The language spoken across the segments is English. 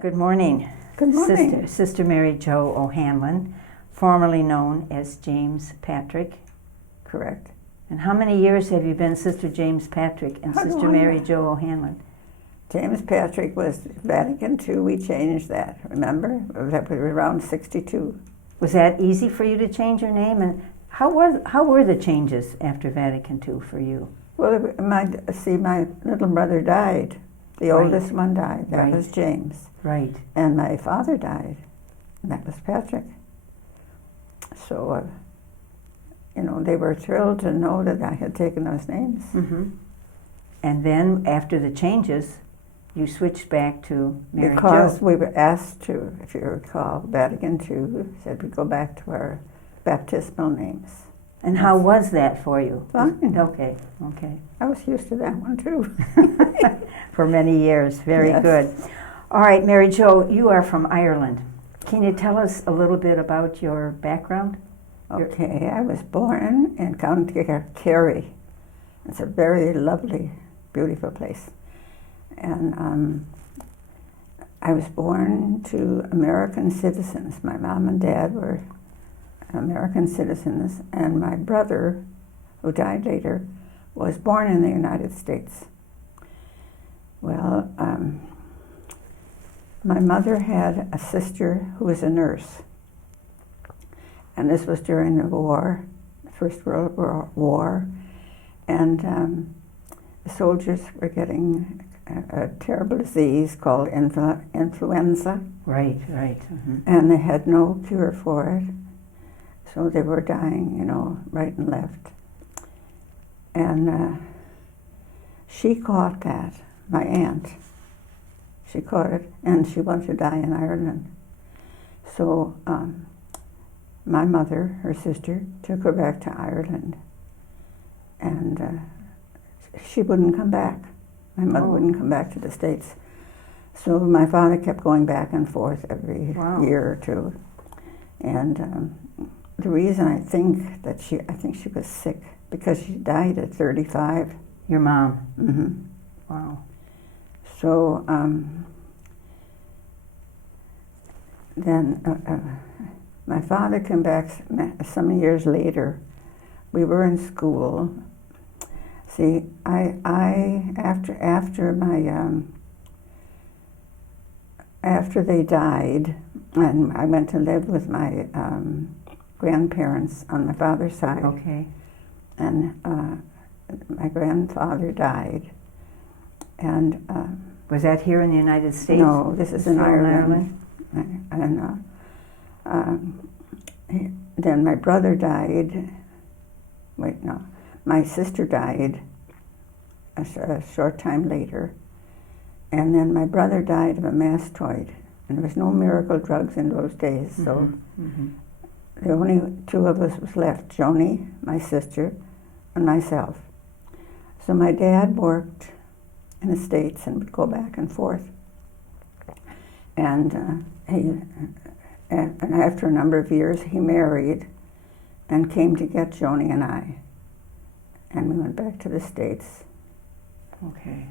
Good morning. Good morning. Sister Mary Jo O'Hanlon, formerly known as James Patrick. Correct. And how many years have you been Sister James Patrick and Sister Mary Jo O'Hanlon? James Patrick was Vatican II. We changed that, remember? That was around 62. Was that easy for you to change your name? And how were the changes after Vatican II for you? Well, my little brother died. The Right. oldest one died. That Right. was James. Right. And my father died. And that was Patrick. So, they were thrilled to know that I had taken those names. Mm-hmm. And then after the changes, you switched back to Mary Because Jo. we were asked to, if you recall, Vatican II said we go back to our baptismal names. And how was that for you? Fine. Okay. I was used to that one too. For many years. Very Yes. good. All right, Mary Jo, you are from Ireland. Can you tell us a little bit about your background? Okay, I was born in County Kerry. It's a very lovely, beautiful place. And I was born to American citizens. My mom and dad were American citizens, and my brother, who died later, was born in the United States. Well, my mother had a sister who was a nurse. And this was during the war, the First World War. And the soldiers were getting a terrible disease called influenza. Right. Mm-hmm. And they had no cure for it. So they were dying, right and left. And she caught that, my aunt. She caught it, and she wanted to die in Ireland. So my mother, her sister, took her back to Ireland. And she wouldn't come back. My mother wouldn't come back to the States. So my father kept going back and forth every year or two. And the reason I think she was sick, because she died at 35. Your mom? Mm-hmm. Wow. So then my father came back some years later. We were in school. See, after they died, and I went to live with my grandparents on my father's side. Okay. And my grandfather died. And was that here in the United States? no, this is in Still Ireland. And then my brother died. Wait, no. My sister died a short time later. And then my brother died of a mastoid. And there was no miracle drugs in those days. Mm-hmm. So Mm-hmm. the only two of us was left, Joni, my sister, and myself. So my dad worked in the States and would go back and forth. And and after a number of years, he married and came to get Joni and I. And we went back to the States. Okay.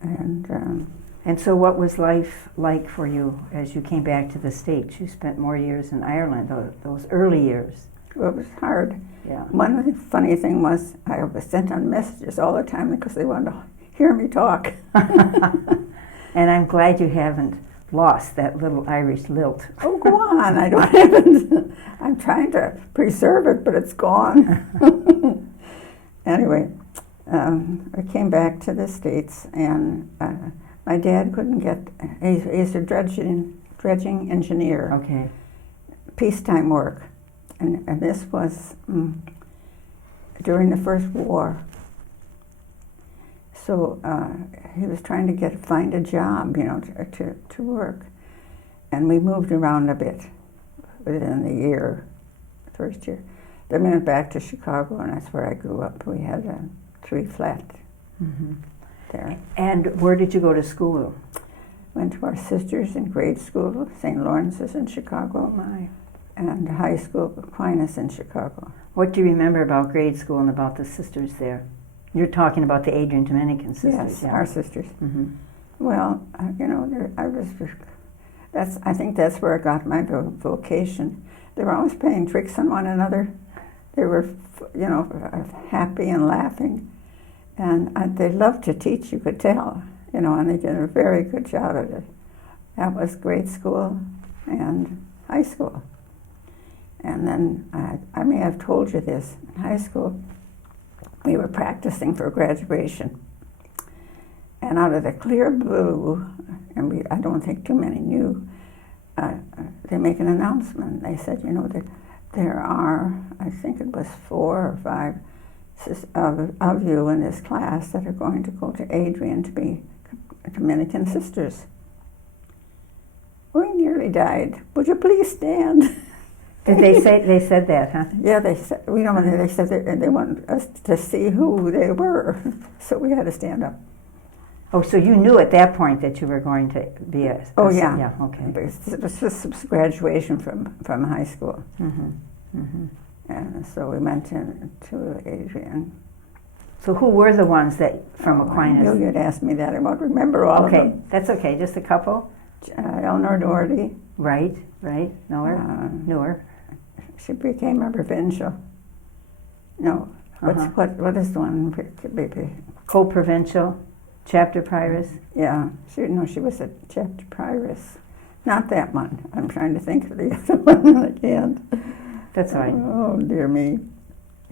And so what was life like for you as you came back to the States? You spent more years in Ireland, those early years. well, it was hard. Yeah. One funny thing was I was sent on messages all the time because they wanted to hear me talk. And I'm glad you haven't lost that little Irish lilt. Oh, go on. I don't even. I'm trying to preserve it, but it's gone. Anyway, I came back to the States, and my dad couldn't get. He's a dredging engineer. Okay. Peacetime work, and this was during the First War. So he was trying to find a job, to work. And we moved around a bit within the first year. Then we went back to Chicago, and that's where I grew up. We had a 3-flat there. And where did you go to school? Went to our sisters in grade school, St. Lawrence's in Chicago. Oh my. And high school, Aquinas in Chicago. What do you remember about grade school and about the sisters there? You're talking about the Adrian Dominican Sisters. Yes, our sisters. Mm-hmm. Well, I think that's where I got my vocation. They were always playing tricks on one another. They were, happy and laughing. And they loved to teach, you could tell, and they did a very good job at it. That was grade school and high school. And then, I may have told you this, in high school, we were practicing for graduation. And out of the clear blue, and I don't think too many knew, they make an announcement. They said, that there are, I think it was 4 or 5 of you in this class that are going to go to Adrian to be Dominican Sisters. We nearly died. Would you please stand? Did they said that, huh? Yeah, they said, they said they wanted us to see who they were, so we had to stand up. Oh, so you knew at that point that you were going to be a Oh, yeah. Yeah, okay. It was just graduation from high school. Mm-hmm. Mm-hmm. And so we went to Adrian. So who were the ones that from Aquinas? I knew you'd ask me that. I won't remember all of them. Okay, that's okay. Just a couple? Eleanor Doherty. Right. Know her? Knew her. She became a provincial. No, what is the one? Co-provincial, chapter prioress? Yeah, she was a chapter prioress. Not that one. I'm trying to think of the other one. I can't. That's all right. Oh, dear me.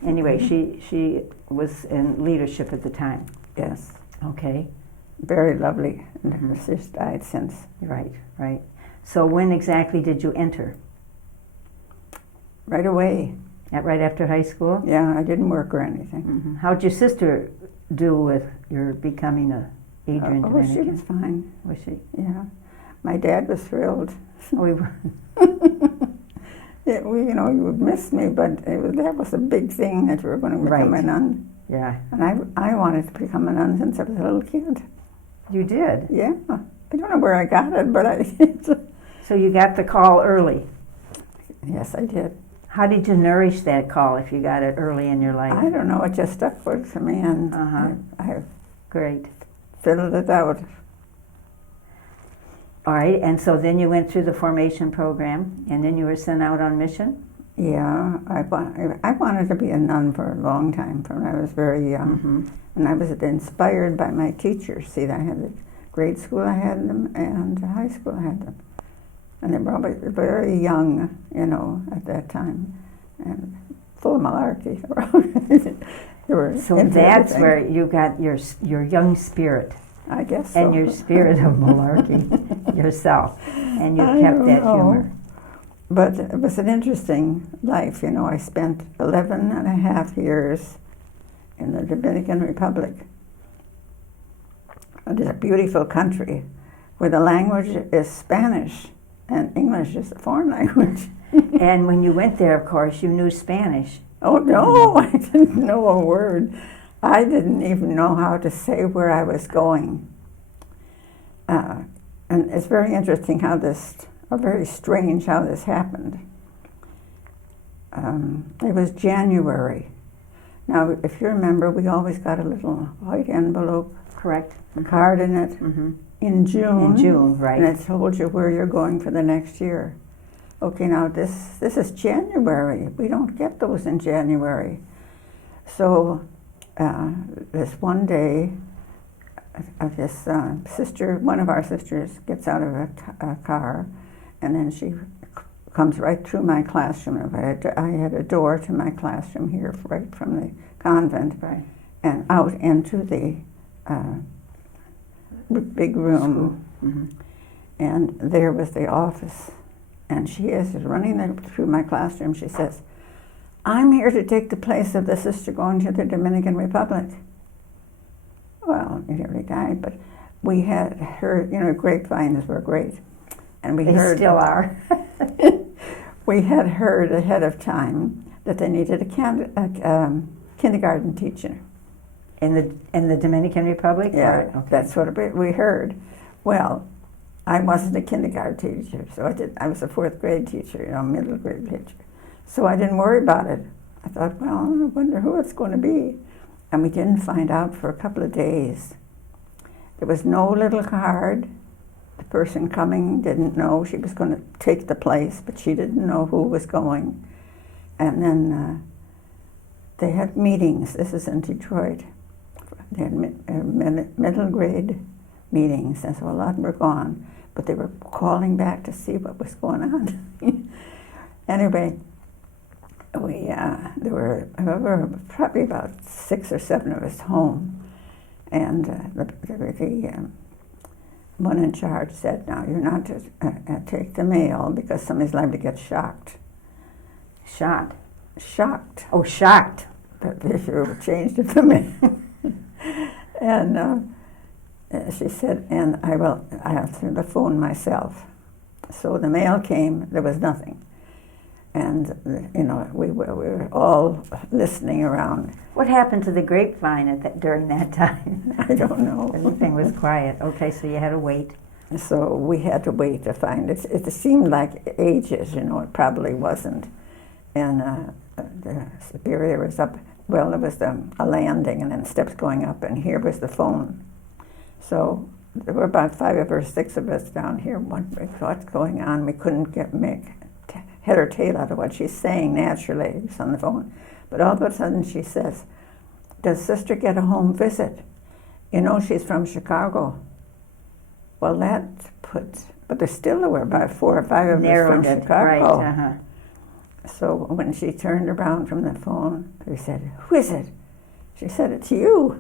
Anyway, she was in leadership at the time. Yes. Okay. Very lovely. Mm-hmm. She's died since. Right. So when exactly did you enter? Right away. Right after high school? Yeah, I didn't work or anything. Mm-hmm. How'd your sister do with your becoming a Adrian Dominican? She was fine. Was she? Yeah. My dad was thrilled. We were. You would miss me, but that was a big thing that you were going to become a nun. Yeah. And I wanted to become a nun since I was a little kid. You did? Yeah. I don't know where I got it, but I So you got the call early? Yes, I did. How did you nourish that call if you got it early in your life? I don't know. It just stuck with me, and I Great. filled it out. All right, and so then you went through the formation program, and then you were sent out on mission? Yeah, I wanted to be a nun for a long time, from when I was very young. Mm-hmm. And I was inspired by my teachers. See, I had the grade school, I had them, and high school, I had them. And they were always very young, at that time, and full of malarkey. They were So that's where you got your young spirit. I guess so. And your spirit of malarkey yourself. And you kept that humor. But it was an interesting life, I spent 11 and a half years in the Dominican Republic. It is a beautiful country where the language is Spanish and English is a foreign language. And when you went there, of course, you knew Spanish. Oh, no, I didn't know a word. I didn't even know how to say where I was going. And it's very interesting very strange how this happened. It was January. Now, if you remember, we always got a little white envelope. Correct. Card in it. Mm-hmm. In June. In June, right. And it told you where you're going for the next year. Okay, now this is January. We don't get those in January. So this one day, this sister, one of our sisters, gets out of a car, and then she comes right through my classroom. I had a door to my classroom here, right from the convent, right, and out into the big room. Mm-hmm. And there was the office. And she is running through my classroom. She says, "I'm here to take the place of the sister going to the Dominican Republic." Well, he nearly died, but we had heard, grapevines were great. And we They still are. We had heard ahead of time that they needed a kindergarten teacher. In the Dominican Republic? Yeah, okay. That's what we heard. Well, I wasn't a kindergarten teacher, so I was a 4th grade teacher, middle grade teacher. So I didn't worry about it. I thought, well, I wonder who it's going to be. And we didn't find out for a couple of days. There was no little card. The person coming didn't know she was going to take the place, but she didn't know who was going. And then they had meetings. This is in Detroit. They had middle grade meetings, and so a lot were gone, but they were calling back to see what was going on. Anyway, there were probably about 6 or 7 of us home, and the one in charge said, "Now you're not to take the mail because somebody's liable to get shocked." Shot? Shocked. Oh, shocked. But if you changed it to me. And she said, "And I will answer the phone myself." So the mail came, there was nothing. And, we were all listening around. What happened to the grapevine during that time? I don't know. Everything was quiet. Okay, so you had to wait. So we had to wait to find it. It seemed like ages, it probably wasn't. And the superior was up. Well, there was a landing and then steps going up, and here was the phone. So there were about 5 or 6 of us down here wondering what's going on. We couldn't make head or tail out of what she's saying naturally. It's on the phone. But all of a sudden she says, "Does Sister get a home visit? She's from Chicago." Well, but there still were about 4 or 5 of us from Chicago. Right, uh-huh. So when she turned around from the phone, we said, "Who is it?" She said, "It's you."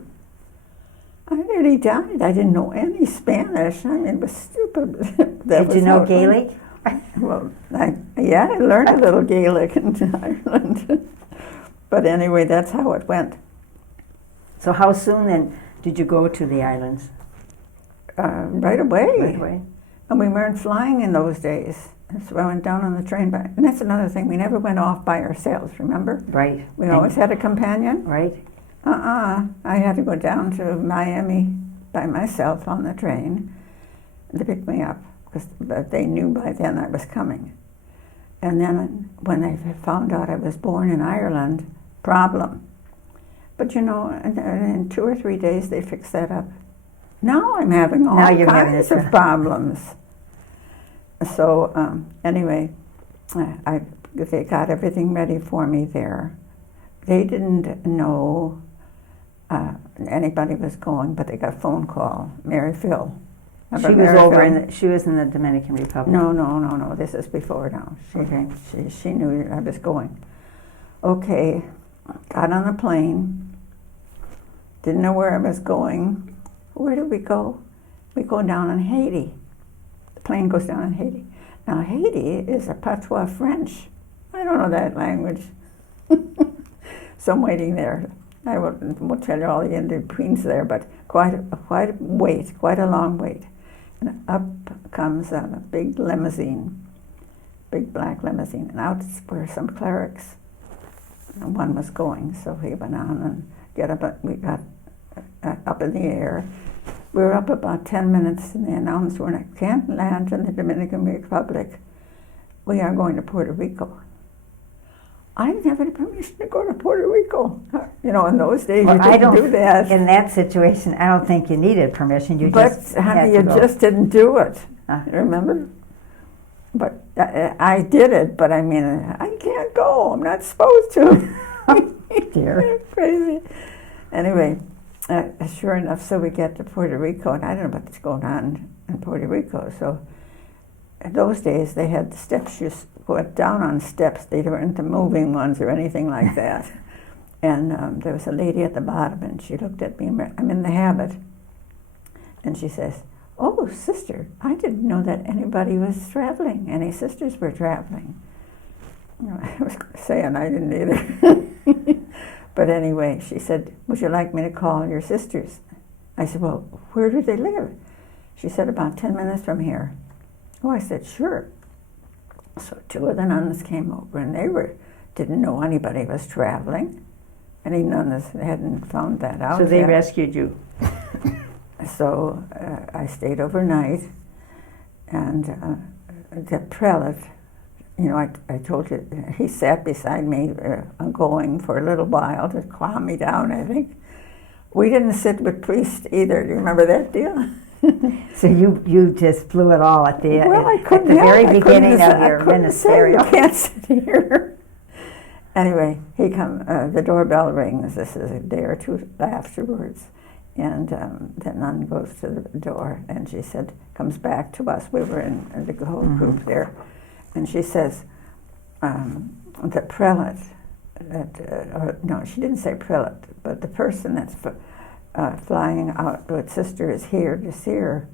I nearly died. I didn't know any Spanish. I mean, it was stupid. Did you know Gaelic? Well, I learned a little Gaelic in Ireland. But anyway, that's how it went. So how soon then did you go to the islands? Right away. Right away. And we weren't flying in those days. So I went down on the train back. And that's another thing. We never went off by ourselves, remember? Right. We always had a companion. Right. I had to go down to Miami by myself on the train to pick me up, but they knew by then I was coming. And then when they found out I was born in Ireland, problem. But in 2 or 3 days they fixed that up. Now I'm having all kinds of problems. So anyway, they got everything ready for me there. They didn't know anybody was going, but they got a phone call. Mary Phil. She was in the Dominican Republic. No. This is before now. She knew I was going. Okay, got on the plane. Didn't know where I was going. Where did we go? We go down in Haiti. The plane goes down in Haiti. Now Haiti is a patois French. I don't know that language. So I'm waiting there. I won't tell you all the in-betweens there, but quite a long wait. And up comes a big limousine, big black limousine, and out were some clerics. And one was going, so he went on and we got up in the air. We were up about 10 minutes, and they announced we can't land in the Dominican Republic. We are going to Puerto Rico. I didn't have any permission to go to Puerto Rico. In those days you didn't do that. In that situation, I don't think you needed permission. You just didn't do it. Remember? But I did it. But I mean, I can't go. I'm not supposed to. Dear. Crazy. Anyway, sure enough, so we get to Puerto Rico, and I don't know what's going on in Puerto Rico. So in those days, they had steps. You went down on steps. They weren't the moving ones or anything like that. And there was a lady at the bottom, and she looked at me. I'm in the habit. And she says, "Oh, sister, I didn't know that anybody was traveling. Any sisters were traveling." I was saying I didn't either. But anyway, she said, "Would you like me to call your sisters?" I said, "Well, where do they live?" She said, "About 10 minutes from here." Oh, I said, "Sure." So 2 of the nuns came over, and they didn't know anybody was traveling. Any nuns hadn't found that out. So they rescued you. So I stayed overnight, and the prelate, I told you, he sat beside me going for a little while to calm me down, I think. We didn't sit with priests either. Do you remember that deal? So you just blew it all at the Well, I at couldn't the help. very I beginning couldn't of say- your I couldn't say, ministerial. you can't sit here. Anyway, he come. The doorbell rings. This is a day or two afterwards, and the nun goes to the door, and she said, comes back to us. We were in the whole group there, and she says, the prelate. Or no, she didn't say prelate, but the person that's flying out with sister is here to see her.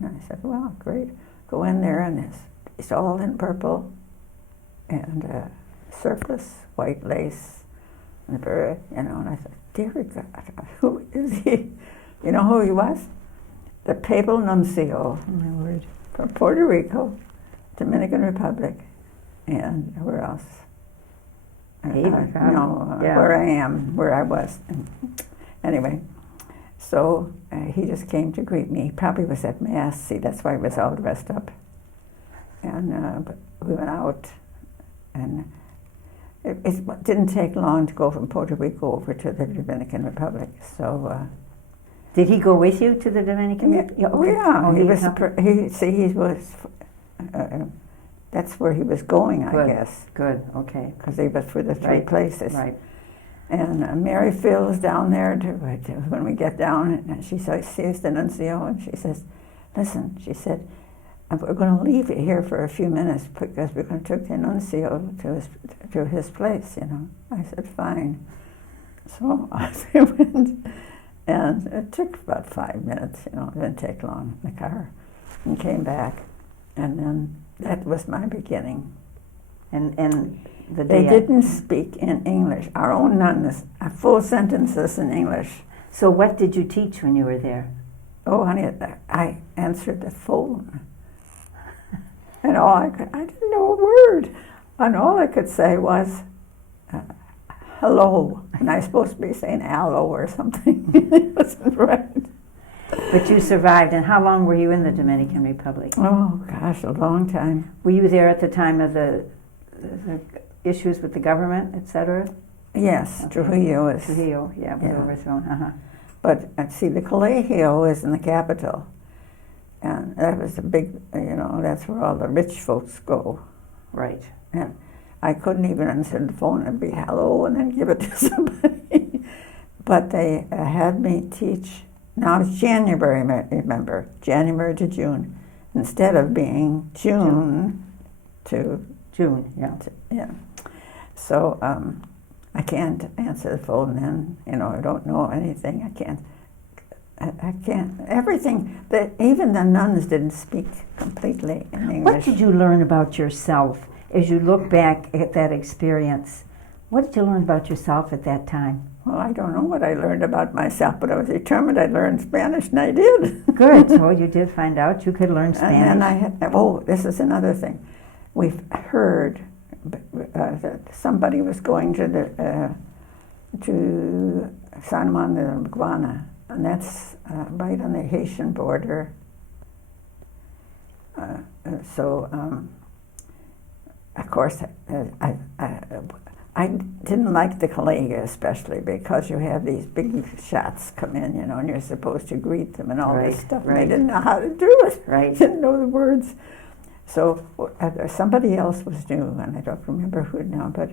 And I said, well, great. Go in there, and it's all in purple, and surplice, white lace, and and I said, dear God, who is he? You know who he was? The papal nuncio Oh, my word. from Puerto Rico, Dominican Republic, and where else? Where I was. Where I was. Anyway, so he just came to greet me. He probably was at Mass. See, that's why he was all dressed up. And but we went out, and it didn't take long to go from Puerto Rico over to the Dominican Republic. So. Did he go with you to the Dominican Republic? Oh yeah, Oh, he was. accompanied- He was. That's where he was going, I Good. guess, Good, okay. because he was for the three Right, places. Right. And Mary Phil's down there when we get down, and she sees the nuncio, and she says, "Listen," she said, "we're going to leave you here for a few minutes because we're going to take the nuncio to his place." You know, I said, "Fine." So I went, and it took about 5 minutes. You know, it didn't take long in the car, and came back, and then that was my beginning. And the They day didn't speak in English. Our own nuns, full sentences in English. So what did you teach when you were there? Oh, honey, I answered the phone. And I didn't know a word. And all I could say was, hello. And I was supposed to be saying aloe or something. It wasn't right. But you survived, and how long were you in the Dominican Republic? Oh, gosh, a long time. Were you there at the time of the issues with the government, etc.? Yes, Okay. Trujillo is. Trujillo, yeah, was Yeah. overthrown. Uh-huh. But see, the Colegio is in the capital. And that was a big, that's where all the rich folks go. Right. And I couldn't even answer the phone and be hello and then give it to somebody. But they had me teach. Now it's January, remember, January to June, instead of being June to June, yeah. yeah. So I can't answer the phone then. I don't know anything. I can't. Everything that even the nuns didn't speak completely in English. What did you learn about yourself as you look back at that experience? What did you learn about yourself at that time? Well, I don't know what I learned about myself, but I was determined I'd learn Spanish, and I did. Good. So you did find out you could learn Spanish. And then I had, this is another thing. We've heard that somebody was going to San Juan de la Maguana, and that's right on the Haitian border. Of course, I didn't like the Colegio especially because you have these big shots come in, and you're supposed to greet them and all this stuff. And they didn't know how to do it. Right. Didn't know the words. So somebody else was new, and I don't remember who now, but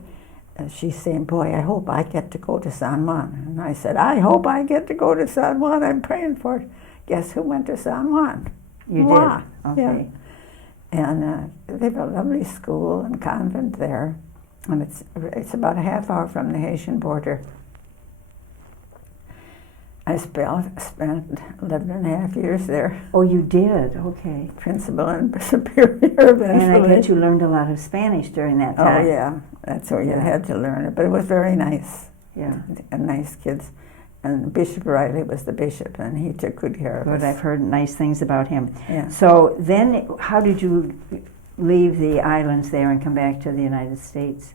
she's saying, boy, I hope I get to go to San Juan. And I said, I hope I get to go to San Juan. I'm praying for it. Guess who went to San Juan? You Moi. did? Okay. Yeah. And they have a lovely school and convent there. And it's about a half hour from the Haitian border. I spent 11.5 years there. Oh, you did? Okay. Principal and superior eventually. And I bet you learned a lot of Spanish during that time. Oh, yeah. That's where you had to learn it. But it was very nice. Yeah. And nice kids. And Bishop Riley was the bishop, and he took good care of us. Good. I've heard nice things about him. Yeah. So then, how did you leave the islands there and come back to the United States?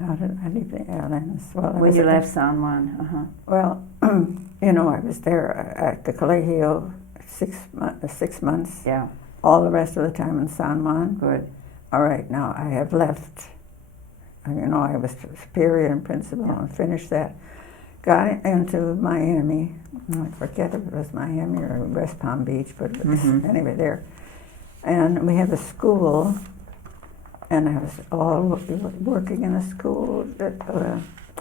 How did I leave the islands? Well, When you left San Juan? Uh-huh. Well, I was there at the Colegio 6 months. Yeah. All the rest of the time in San Juan. Good. All right, now I have left. I was superior and principal and finished that. got into Miami. I forget if it was Miami or West Palm Beach, but it was anyway there. And we had a school, and I was all working in a school that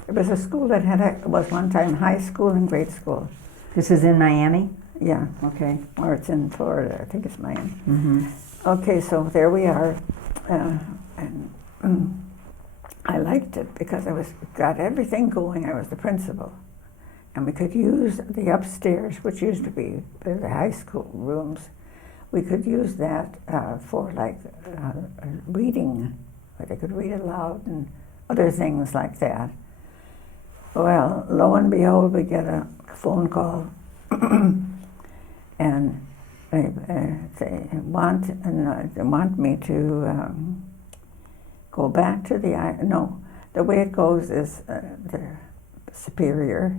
it was a school that was one time high school and grade school. This is in Miami? Yeah. Okay. Or it's in Florida. I think it's Miami. Mm-hmm. Okay, so there we are, and I liked it because I got everything going. I was the principal, and we could use the upstairs, which used to be the high school rooms. We could use that for like reading, where they could read aloud and other things like that. Well, lo and behold, we get a phone call, and they want me to go back to the way it goes is the superior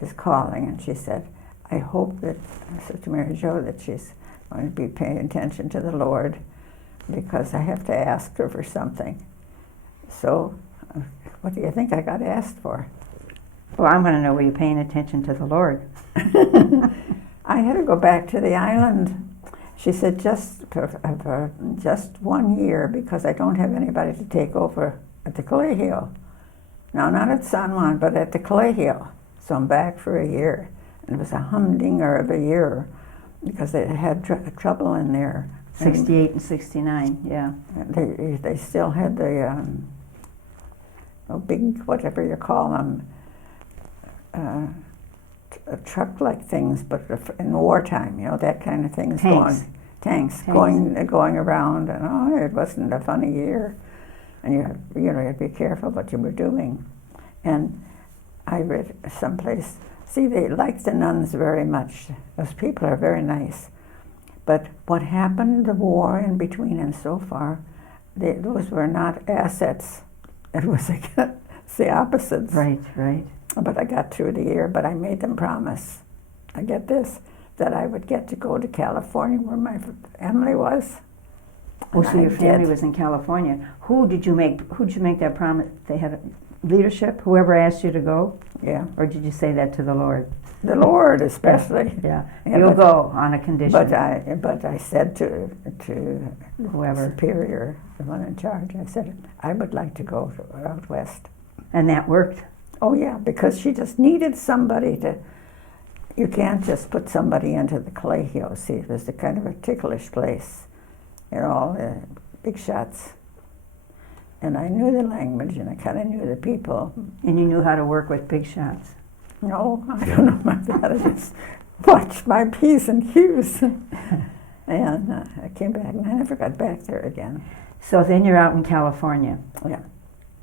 is calling, and she said, I hope that, I said to Mary Jo that she's going to be paying attention to the Lord, because I have to ask her for something. So, what do you think I got asked for? Well, I'm going to know, were you paying attention to the Lord? I had to go back to the island. She said, just 1 year, because I don't have anybody to take over at the colegio. No, not at San Juan, but at the colegio. So I'm back for a year. And it was a humdinger of a year, because they had trouble in there. 68 and 69, yeah. They still had the big, whatever you call them, truck-like things, but in wartime, that kind of thing is tanks going around, and it wasn't a funny year, and you had to be careful what you were doing. And I read someplace, see, they liked the nuns very much. Those people are very nice, but what happened, the war in between and so far, those were not assets. It was it's the opposites. Right. But I got through the year, but I made them promise, I get this, that I would get to go to California where my family was. Oh, so your family was in California. Who did you make that promise? They had leadership, whoever asked you to go? Yeah. Or did you say that to the Lord? The Lord especially. Yeah. You'll go on a condition. But I said to whoever, superior, the one in charge, I said, I would like to go out west. And that worked? Oh yeah, because she just needed somebody to, you can't just put somebody into the colegio. See, it was a kind of a ticklish place, big shots. And I knew the language, and I kind of knew the people. And you knew how to work with big shots? No, I don't know about that. I just watched my P's and Q's. And I came back, and I never got back there again. So then you're out in California. Yeah.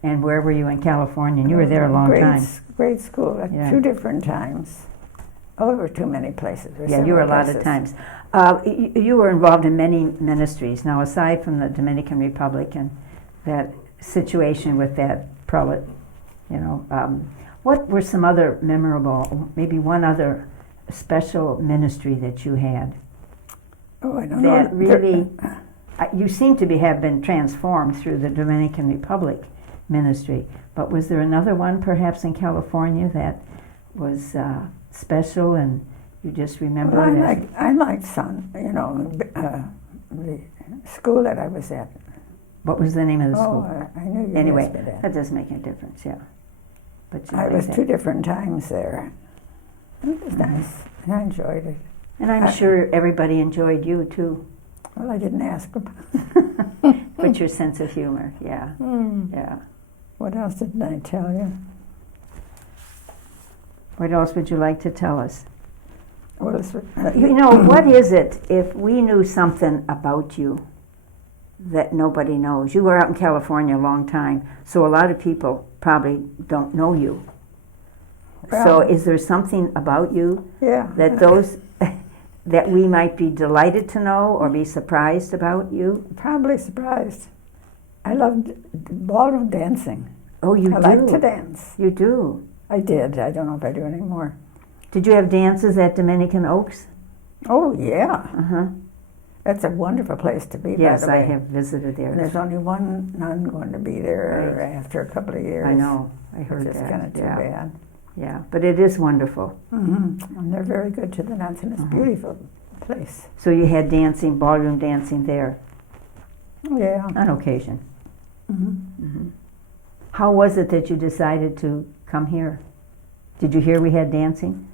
And where were you in California? And you were there a long time. Grade school at 2 different times. Oh, there were too many places. Yeah, you were a lot of times. You were involved in many ministries. Now, aside from the Dominican Republic and that situation with that prelate, what were some other memorable, maybe one other special ministry that you had? Oh, I don't know. That really, you seem to have been transformed through the Dominican Republic ministry, but was there another one perhaps in California that was special and you just remember? Well, I liked some, the school that I was at. What was the name of the school? I knew you anyway, asked me that. That doesn't make any difference, yeah. But I was 2 different times there. It was nice. I enjoyed it. And I'm sure everybody enjoyed you too. Well, I didn't ask them. But your sense of humor, yeah. Yeah. What else didn't I tell you? What else would you like to tell us? What is it if we knew something about you that nobody knows? You were out in California a long time, so a lot of people probably don't know you. Well, so is there something about you that we might be delighted to know or be surprised about you? Probably surprised. I loved ballroom dancing. Oh, you do? I like to dance. You do? I did. I don't know if I do anymore. Did you have dances at Dominican Oaks? Oh, yeah. Uh-huh. That's a wonderful place to be, yes, by the way. I have visited there. And there's only one nun going to be there after a couple of years. I know. I heard that. Which is kind of too bad. Yeah, but it is wonderful. And they're very good to the nuns, and it's a beautiful place. So you had dancing, ballroom dancing there Yeah. on occasion. How was it that you decided to come here? Did you hear we had dancing?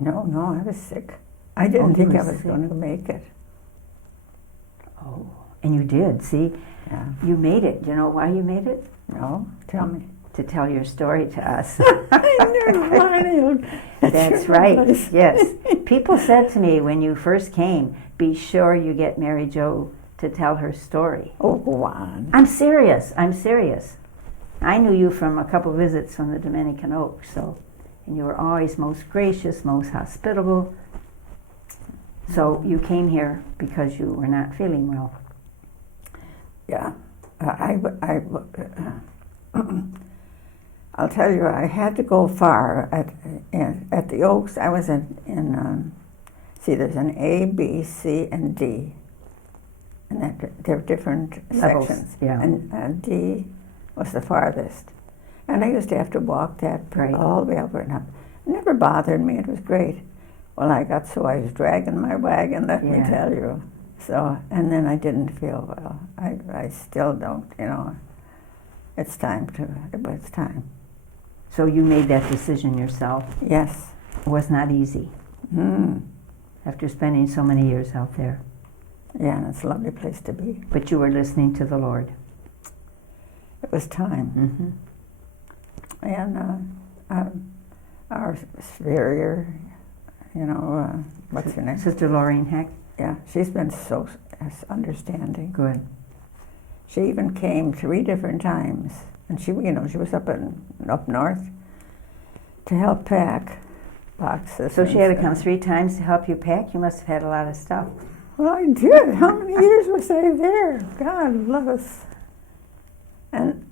No, I was sick. I didn't you think were I was sick. going to make it. Oh, and you did, see? Yeah. You made it. Do you know why you made it? No, tell me. To tell your story to us. That's right, yes. People said to me when you first came, be sure you get Mary Jo to tell her story. Oh, go on. I'm serious. I knew you from a couple visits from the Dominican Oaks, and you were always most gracious, most hospitable. So you came here because you were not feeling well. Yeah. I'll tell you, I had to go far. At the Oaks, I was see, there's an A, B, C, and D. And they're different Levels, sections. yeah. And D was the farthest. And I used to have to walk that Right. all the way over and up. It never bothered me. It was great. Well, I was dragging my wagon, let me Yeah. tell you. So, and then I didn't feel well. I still don't, It's time. So you made that decision yourself. Yes. It was not easy after spending so many years out there. Yeah, and it's a lovely place to be. But you were listening to the Lord. It was time. And our superior, what's her name? Sister Laureen Heck. Yeah, she's been so understanding. Good. She even came 3 different times, and she was up north to help pack boxes. So she had to come 3 times to help you pack? You must have had a lot of stuff. Well, I did. How many years was I there? God love us.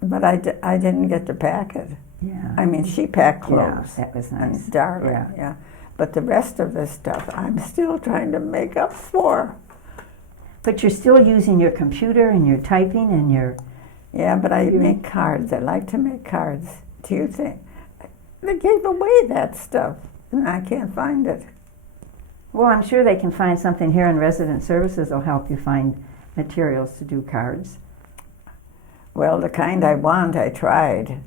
But I didn't get to pack it. Yeah. I mean, she packed clothes. Yeah, that was nice. And darling, yeah. But the rest of the stuff, I'm still trying to make up for. But you're still using your computer and you're typing and you're... Yeah, but I make cards. I like to make cards. Do you think? They gave away that stuff, and I can't find it. Well, I'm sure they can find something here in Resident Services that'll help you find materials to do cards. Well, the kind I want, I tried.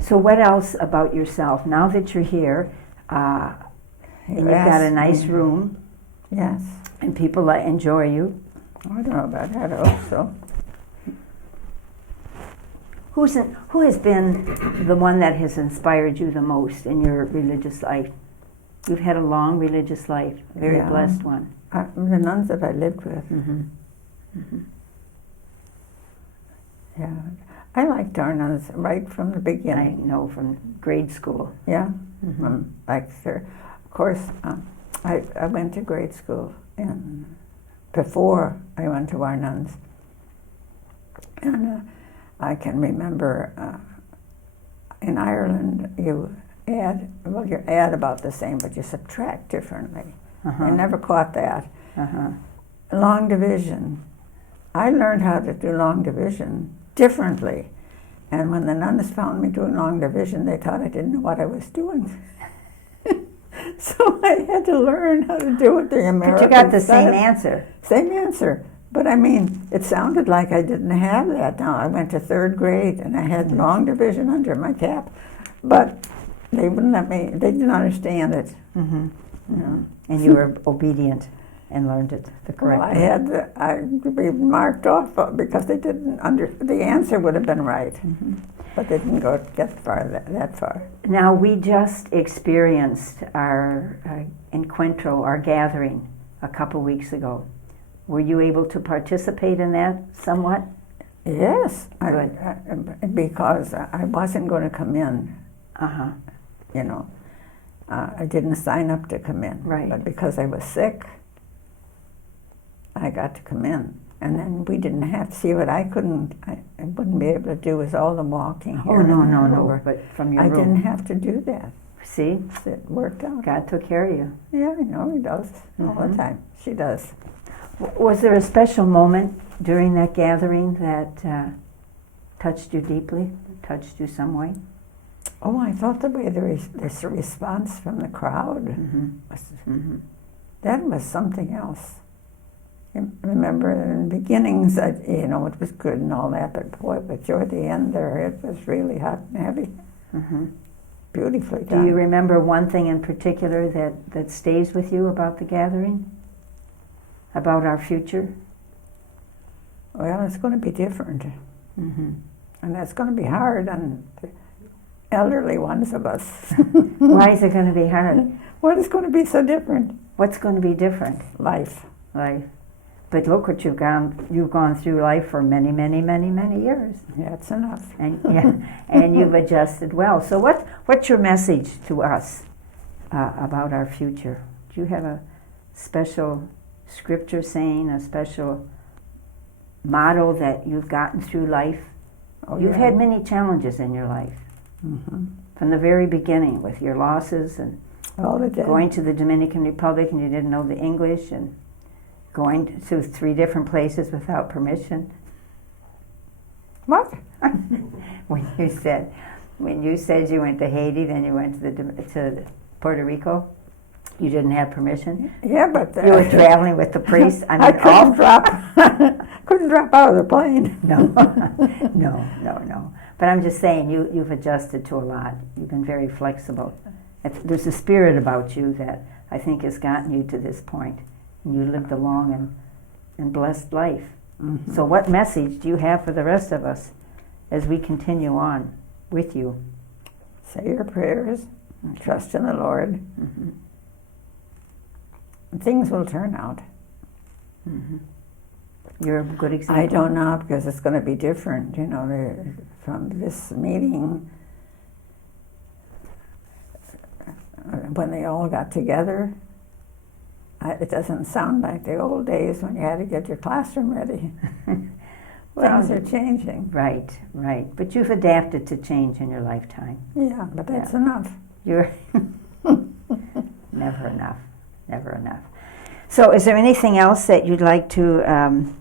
So what else about yourself? Now that you're here, and you've got a nice room, Yes. and people enjoy you. I don't know about that also. Who has been the one that has inspired you the most in your religious life? You've had a long religious life, a very Yeah. blessed one. The nuns that I lived with. Yeah. I liked our nuns right from the I beginning. know from grade school. Yeah. Of course, I went to grade school before I went to our nuns. And I can remember in Ireland, you add about the same, but you subtract differently. I never caught that. Long division. I learned how to do long division differently. And when the nuns found me doing long division, they thought I didn't know what I was doing. So I had to learn how to do it the American But you got the style. same answer. Same answer. But I mean, it sounded like I didn't have that. Now, I went to 3rd grade and I had long division under my cap. But they wouldn't let me, they didn't understand it. And you were obedient and learned it the correct Well, I way. had I'd be marked off because they didn't the answer would have been right. But they didn't get that far. Now, we just experienced our encuentro, our gathering, a couple weeks ago. Were you able to participate in that somewhat? Yes, Good. because I wasn't going to come in. I didn't sign up to come in. Right. But because I was sick, I got to come in. And then we didn't have to see what I wouldn't be able to do is all the walking here. Oh, no, and no, no, over. but from your I room. didn't have to do that. See, It worked out. God took care of you. Yeah, I know he does all the time. She does. Was there a special moment during that gathering that touched you deeply, touched you some way? Oh, I thought the way this response from the crowd was, that was something else. I remember in the beginnings, it was good and all that, but boy, but toward the end there, it was really hot and heavy. Beautifully done. Do you remember one thing in particular that stays with you about the gathering? About our future? Well, it's going to be different. And that's going to be hard on the elderly ones of us. Why is it going to be hard? What is going to be so different? What's going to be different? Life. Life. But look what you've gone through life for many, many, many, many years. Yeah, it's enough. And you've adjusted well. So what's your message to us about our future? Do you have a special scripture saying, a special motto that you've gotten through life? Oh, You've had many challenges in your life. From the very beginning with your losses and all the day. going to the Dominican Republic and you didn't know the English and going to 3 different places without permission. What? When you said you went to Haiti, then you went to Puerto Rico, you didn't have permission. Yeah, but You were traveling with the priest. I couldn't drop out of the plane. No. But I'm just saying, you've adjusted to a lot. You've been very flexible. There's a spirit about you that I think has gotten you to this point. And you lived a long and blessed life. So what message do you have for the rest of us as we continue on with you? Say your prayers, trust in the Lord, and things will turn out. You're a good example. I don't know, because it's going to be different, from this meeting. When they all got together, it doesn't sound like the old days when you had to get your classroom ready. Things are changing. Right. But you've adapted to change in your lifetime. Yeah, but that's enough. You're never enough. So is there anything else that you'd like to,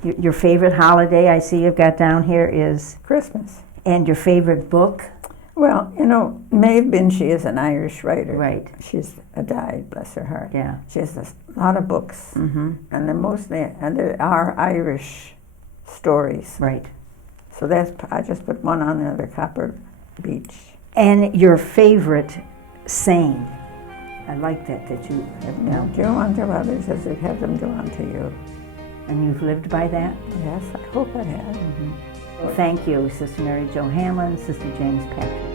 your favorite holiday I see you've got down here is? Christmas. And your favorite book? Well, Maeve Binchy is an Irish writer. Right. She's died, bless her heart. Yeah. She has a lot of books, and they are Irish stories. Right. So I just put one on the Copper Beach. And your favorite saying? I like that you have done. Do unto others as you have them do unto you. And you've lived by that? Yes, I hope I have. Well, thank you, Sister Mary Jo Hanlon, Sister James Patrick.